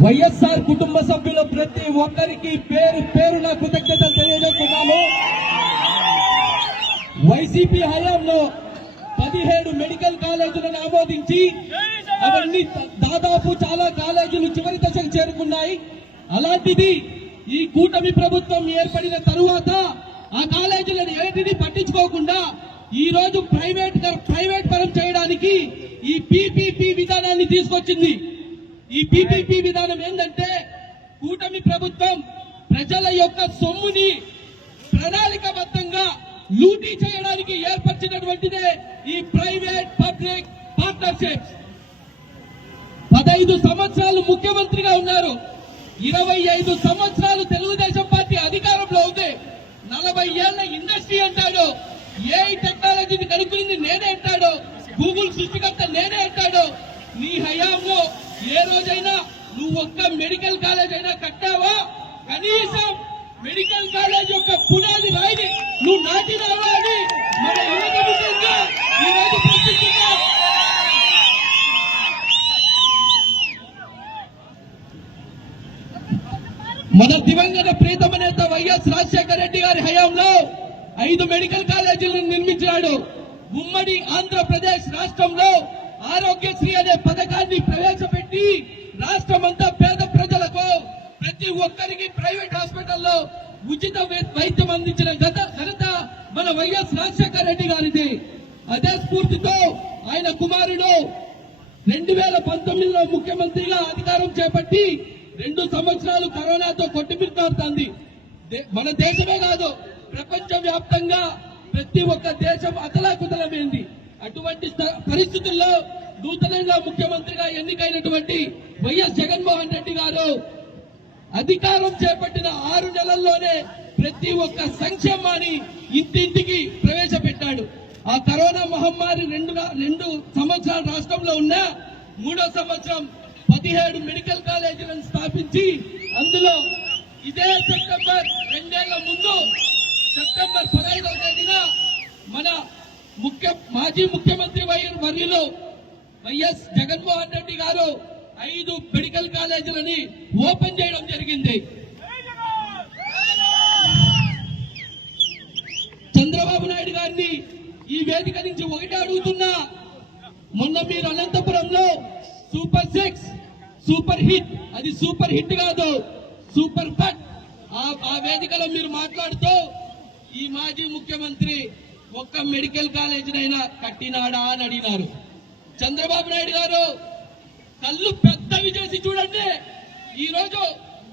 వైఎస్ఆర్ కుటుంబ సభ్యులు ప్రతి ఒక్కరికి పేరు పేరున కృతజ్ఞతలు తెలియజేస్తున్నాము. వైసీపీ హయాంలో 17 మెడికల్ కాలేజీలను ఆమోదించి అవన్నీ దాదాపు చాలా కాలేజీలు చివరి దశకు చేరుకున్నాయి. అలాంటిది ఈ కూటమి ప్రభుత్వం ఏర్పడిన తరువాత ఆ కాలేజీలను ఏటిని పట్టించుకోకుండా ఈ రోజు ప్రైవేట్ పరం చేయడానికి ఈ పీపీపీ విధానాన్ని తీసుకొచ్చింది. ఈ పీపీపీ విధానం ఏంటంటే కూటమి ప్రభుత్వం ప్రజల యొక్క సొమ్ముని ప్రణాళికబద్ధంగా లూటీ చేయడానికి ఏర్పరిచినటువంటిదే ఈ ప్రైవేట్ పబ్లిక్ పార్ట్నర్షిప్. 15 సంవత్సరాలు ముఖ్యమంత్రిగా ఉన్నారు. 25 సంవత్సరాలు తెలుగుదేశం పార్టీ అధికారంలో ఉంది. 40 ఏళ్ల ఇండస్ట్రీ అంటాడు. ఏఐ టెక్నాలజీని కనుక్కుంది నేనే అంటాడు. గూగుల్ సృష్టికర్త నేనే అంటాడు. నీ హయాంలో ఏ రోజైనా నువ్వు ఒక్క మెడికల్ కాలేజ్ అయినా కట్టావా? కనీసం మెడికల్ కాలేజ్ యొక్క పునాది రాయిని నువ్వు నాటినావా అని మన యువకులుగా ఈరోజు ప్రశ్నిస్తున్నాం. మన దివంగత ప్రీతమ నేత వైఎస్ రాజశేఖర రెడ్డి గారి హయాంలో 5 మెడికల్ కాలేజీలను నిర్మించాడు. ఉమ్మడి ఆంధ్రప్రదేశ్ రాష్ట్రంలో ఆరోగ్యశ్రీ అనే పథకాన్ని ప్రవేశపెట్టి రాష్ట్రమంతా పేద ప్రజలకు ప్రతి ఒక్కరికి ప్రైవేట్ హాస్పిటల్లో ఉచిత వైద్యం అందించిన ఘనత మన వైఎస్ రాజశేఖర రెడ్డి గారిది. అదే స్ఫూర్తితో ఆయన కుమారుడు 2019లో ముఖ్యమంత్రిగా అధికారం చేపట్టి 2 సంవత్సరాలు కరోనాతో కొట్టుమిట్టాడుతోంది. మన దేశమే కాదు ప్రపంచ వ్యాప్తంగా ప్రతి ఒక్క దేశం అతలాకుతలమైంది. అటువంటి పరిస్థితుల్లో నూతనంగా ముఖ్యమంత్రిగా ఎన్నికైనటువంటి వైఎస్ జగన్మోహన్ రెడ్డి గారు అధికారం చేపట్టిన 6 నెలల్లోనే ప్రతి ఒక్క సంక్షేమాన్ని ఇంటింటికి ప్రవేశపెట్టాడు. ఆ కరోనా మహమ్మారి 2 సంవత్సరాలు రాష్ట్రంలో ఉన్న 3వ సంవత్సరం 17 మెడికల్ కాలేజీలను స్థాపించి అందులో ఇదే సెప్టెంబర్ 2 ఏళ్ల ముందు సెప్టెంబర్ 15వ తేదీన మన మాజీ ముఖ్యమంత్రి వర్యులు వైఎస్ జగన్మోహన్ రెడ్డి గారు 5 మెడికల్ కాలేజీలని ఓపెన్ చేయడం జరిగింది. చంద్రబాబు నాయుడు గారిని ఈ వేదిక నుంచి ఒకటే అడుగుతున్నా. మొన్న మీరు అనంతపురంలో సూపర్ 6 సూపర్ హిట్, అది సూపర్ హిట్ కాదు సూపర్ ఫట్, ఆ వేదికలో మీరు మాట్లాడుతూ ఈ మాజీ ముఖ్యమంత్రి ఒక్క మెడికల్ కాలేజీనైనా కట్టినాడా అని అడిగినారు. చంద్రబాబు నాయుడు గారు కళ్ళు పెద్దవి చేసి చూడండి. ఈ రోజు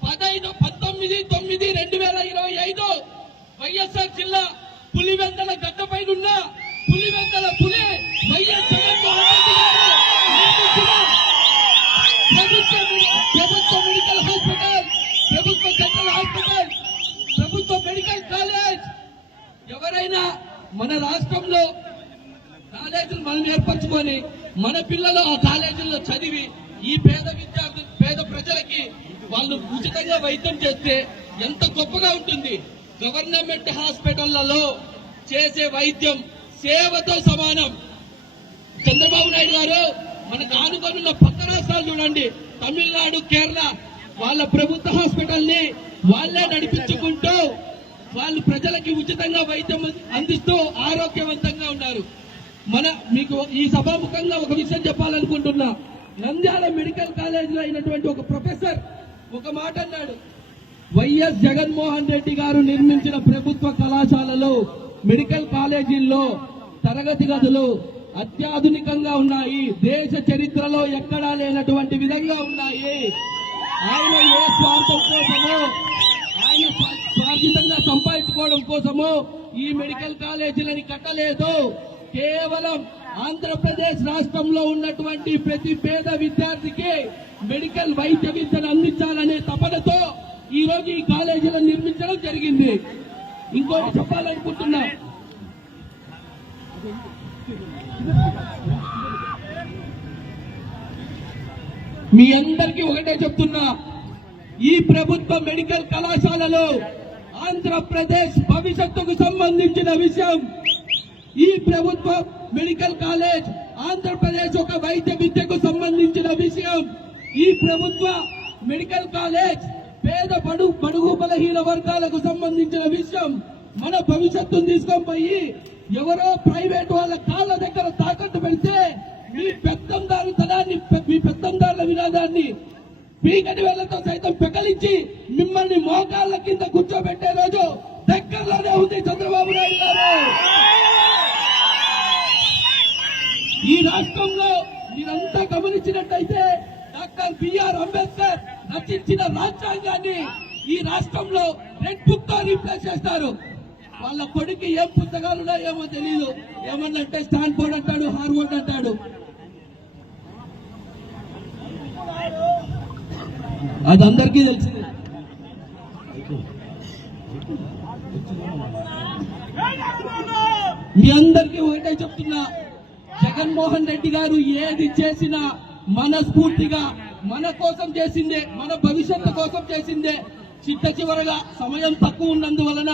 19/9/2025 వైఎస్ఆర్ జిల్లా పులివెందల గడ్డపైన ఉన్న పులివెందల పులి వైఎస్ జగన్మోహన్ రెడ్డి గారు ప్రభుత్వ మెడికల్ హాస్పిటల్, ప్రభుత్వ జనరల్ హాస్పిటల్, ప్రభుత్వ మెడికల్ కాలేజ్. ఎవరైనా మన రాష్ట్రంలో కాలేజీలు మనం ఏర్పరచుకొని మన పిల్లలు ఆ కాలేజీల్లో చదివి ఈ పేద ప్రజలకి వాళ్ళు ఉచితంగా వైద్యం చేస్తే ఎంత గొప్పగా ఉంటుంది. గవర్నమెంట్ హాస్పిటళ్లలో చేసే వైద్యం సేవతో సమానం. చంద్రబాబు నాయుడు గారు మనకు ఆనుకొనున్న పక్క రాష్ట్రాలు చూడండి, తమిళనాడు, కేరళ, వాళ్ళ ప్రభుత్వ హాస్పిటల్ని వాళ్లే నడిపించుకుంటూ వాళ్ళు ప్రజలకి ఉచితంగా వైద్యం అందిస్తూ ఆరోగ్యవంతంగా ఉన్నారు. మీకు ఈ సభాముఖంగా ఒక విషయం చెప్పాలనుకుంటున్నా. నంద్యాల మెడికల్ కాలేజీలో అయినటువంటి ఒక ప్రొఫెసర్ ఒక మాట అన్నాడు. వైఎస్ జగన్మోహన్ రెడ్డి గారు నిర్మించిన ప్రభుత్వ కళాశాలలో మెడికల్ కాలేజీల్లో తరగతి గదులు అత్యాధునికంగా ఉన్నాయి. దేశ చరిత్రలో ఎక్కడా లేనటువంటి విధంగా ఉన్నాయి. ఆయన ఏ స్వార్థం కోసమో, ఆయన స్వార్థంగా సంపాదించుకోవడం కోసమో ఈ మెడికల్ కాలేజీలని కట్టలేదు. కేవలం ఆంధ్రప్రదేశ్ రాష్ట్రంలో ఉన్నటువంటి ప్రతి పేద విద్యార్థికి మెడికల్ వైద్య విద్యను అందించాలనే తపనతో ఈ రోజు ఈ కాలేజీలను నిర్మించడం జరిగింది. ఇంకోటి చెప్పాలనుకుంటున్నా. మీ అందరికీ ఒకటే చెప్తున్నా, ఈ ప్రభుత్వ మెడికల్ కళాశాలలో ఆంధ్రప్రదేశ్ భవిష్యత్తుకు సంబంధించిన విషయం. ఈ ప్రభుత్వ మెడికల్ కాలేజ్ ఆంధ్రప్రదేశ్ ఒక వైద్య విద్యకు సంబంధించిన విషయం. ఈ ప్రభుత్వ మెడికల్ కాలేజ్ పేద బడుగు బలహీన వర్గాలకు సంబంధించిన విషయం. మన భవిష్యత్తును తీసుకొని పోయి ఎవరో ప్రైవేట్ వాళ్ళ కాళ్ళ దగ్గర తాకట్టు పెడితే మీ పెత్తందారుతనాన్ని, మీ పెత్తందారుల వినాదాన్ని పీకటి వేళ్లతో సైతం పెకలించి మిమ్మల్ని మోకాళ్ళ కింద కూర్చోబెట్టే రోజు దగ్గరలోనే ఉంది చంద్రబాబు నాయుడు గారు. ఈ రాష్ట్రంలో మీరంతా గమనించినట్టయితే డాక్టర్ బిఆర్ అంబేద్కర్ రచించిన రాజ్యాంగాన్ని ఈ రాష్ట్రంలో రెడ్ బుక్ తో రీప్లేస్ చేస్తారు. వాళ్ళ కొడుకు ఏం పుస్తకాలు ఉన్నాయేమో తెలియదు. ఏమన్నంటే స్టాన్ఫోర్డ్ అంటాడు, హార్వర్డ్ అంటాడు. అది అందరికీ తెలిసింది. మీ అందరికీ ఒకటే చెప్తున్నా, జగన్మోహన్ రెడ్డి గారు ఏది చేసినా మనస్ఫూర్తిగా మన కోసం చేసిందే, మన భవిష్యత్తు కోసం చేసిందే. చిట్ట చివరగా సమయం తక్కువ ఉన్నందువలన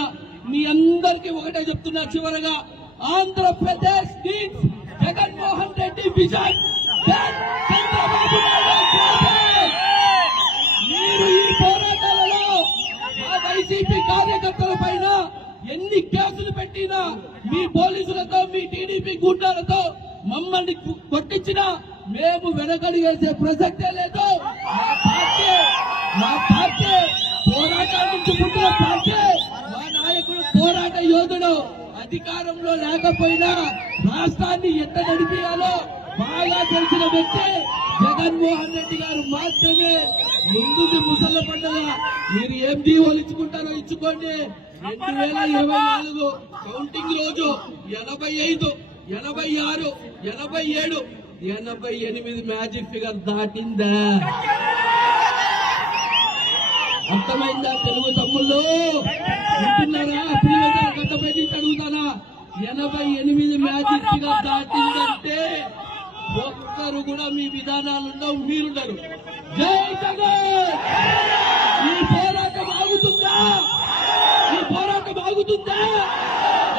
మీ అందరికీ ఒకటే చెప్తున్నా, చివరగా Andhra Pradesh needs Jaganmohan Reddy vision. Chandrababu Naidu vision. మీరు ఈ పోరాటాలలో మా వైసీపీ కార్యకర్తల పైన ఎన్ని కేసులు పెట్టినా, మీ పోలీసులతో, మీ టీడీపీ గుండాలతో మమ్మల్ని కొట్టించినా మేము వెనకడి వేసే ప్రసక్తే లేదు. మా పార్టీ పోరాటాల నుంచి పుట్టిన పార్టీ. మా నాయకుడు పోరాట యోధుడు. అధికారంలో లేకపోయినా రాష్ట్రాన్ని ఎంత నడిపియాలో బాగా తెలిసిన వ్యక్తి జగన్మోహన్ రెడ్డి గారు మాత్రమే. ముందుది ముసళ్ళ పండుగ. మీరు ఏం దీవోలు ఇచ్చుకుంటారో ఇచ్చుకోండి. 2024 కౌంటింగ్ రోజు 85, 86, 87, 88 మ్యాజిక్ ఫిగర్ దాటిందా? అర్థమైందా తెలుగు తమ్ముళ్ళు? వింటున్నారా? పిల్లల గడ్డపై నుంచి అడుగుతానా? 88 మ్యాజిక్ ఫిగర్ దాటిందంటే ఒక్కరు కూడా మీ విధానాలుండవు, మీరుండరు. జై జగన్! ఈ పోరాటం ఆగుతుందా? ఈ పోరాటం ఆగుతుందా?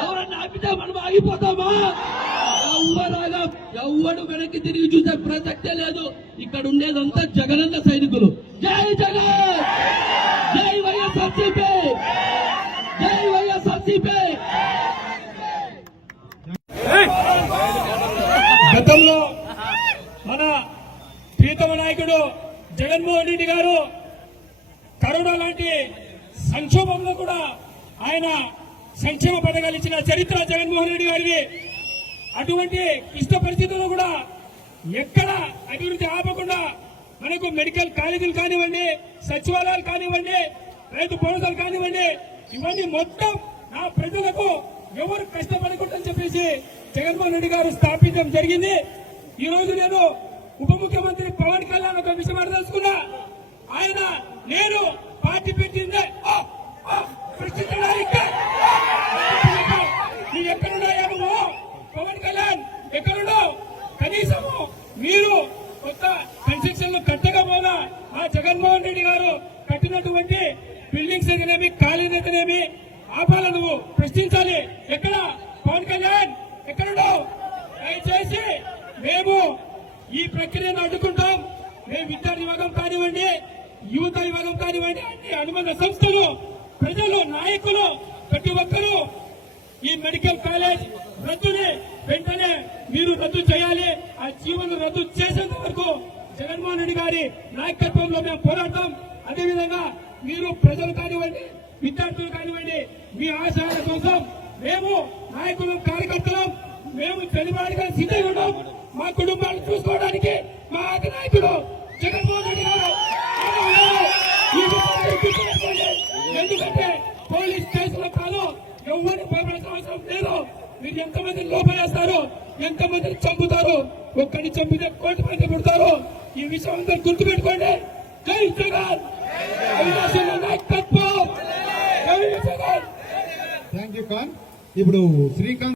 ఎవరన్నా ఆపితే మనం ఆగిపోతామా? ఎవ్వడు వెనక్కి తిరిగి చూసే ప్రసక్తే లేదు. ఇక్కడ ఉండేదంతా జగనన్న సైనికులు. జై జగన్! జై వైఎస్ఆర్సీపీ! జై వైఎస్ఆర్సీపీ! గతంలో మన ప్రీతమ నాయకుడు జగన్మోహన్ రెడ్డి గారు కరోనా లాంటి సంక్షోభంలో కూడా ఆయన సంక్షేమ పథకాలు ఇచ్చిన చరిత్ర జగన్మోహన్ రెడ్డి గారిది. అటువంటి క్లిష్ట పరిస్థితుల్లో కూడా ఎక్కడ అభివృద్ధి ఆపకుండా మనకు మెడికల్ కాలేజీలు కానివ్వండి, సచివాలయాలు కానివ్వండి, రైతు భరోసాలు కానివ్వండి, ఇవన్నీ మొత్తం నా ప్రజలకు ఎవరు కష్టపడకూడదని చెప్పేసి జగన్మోహన్ రెడ్డి గారు స్థాపించడం జరిగింది. ఈ రోజు నేను ఉప ముఖ్యమంత్రి పవన్ కళ్యాణ్ ఒక విషయం అడదలుచుకున్నా. ఆయన నేను పార్టీ పెట్టిందే ప్రశ్నించడానికి నువ్వు ఎక్కడున్నాయేమో పవన్ కళ్యాణ్ ఎక్కడున్నావు? కనీసము మీరు కొత్త కన్స్ట్రక్షన్లు కట్టకపోయినా ఆ జగన్మోహన్ రెడ్డి గారు కట్టినటువంటి బిల్డింగ్స్ అయితేనేమి, కాలేజీ అయితేనేమి ఆపాల నువ్వు ప్రశ్నించాలి. ఎక్కడ పవన్ కళ్యాణ్ ఎక్కడున్నావు? దయచేసి మేము ఈ ప్రక్రియను అడ్డుకుంటాం. మేము విద్యార్థి విభాగం కానివ్వండి, యువత విభాగం కానివ్వండి, అన్ని అనుబంధ సంస్థలు, ప్రజలు, నాయకులు ప్రతి ఒక్కరూ ఈ మెడికల్ కాలేజ్ రద్దుని వెంటనే మీరు రద్దు చేయాలి. ఆ జీవన రద్దు చేసేంత వరకు జగన్మోహన్ రెడ్డి గారి నాయకత్వంలో మేము పోరాడతాం. అదేవిధంగా మీరు ప్రజలు కానివ్వండి, విద్యార్థులు కానివ్వండి, మీ ఆశయాల కోసం మేము నాయకులు, కార్యకర్తలం, మేము చనిపోవడానికి సిద్ధంగా ఉన్నాం. మా కుటుంబాలను చూసుకోవడానికి మా అధినాయకుడు జగన్మోహన్ రెడ్డి గారు. ఎందుకంటే పోలీస్ స్టేషన్లో కాదు ఎవరిని భయపడాల్సిన అవసరం లేదు. మీరు ఎంతమందిని లోపలేస్తారు, ఎంతమందిని చంపుతారు, ఒక్కడిని చంపితే 1 కోటి మంది పుడతారు. ఈ విషయం అందరూ గుర్తుపెట్టుకోండి. జై జగన్! నాయకత్వం! జై జగన్! Thank you Khan. ఇప్పుడు శ్రీకాంత్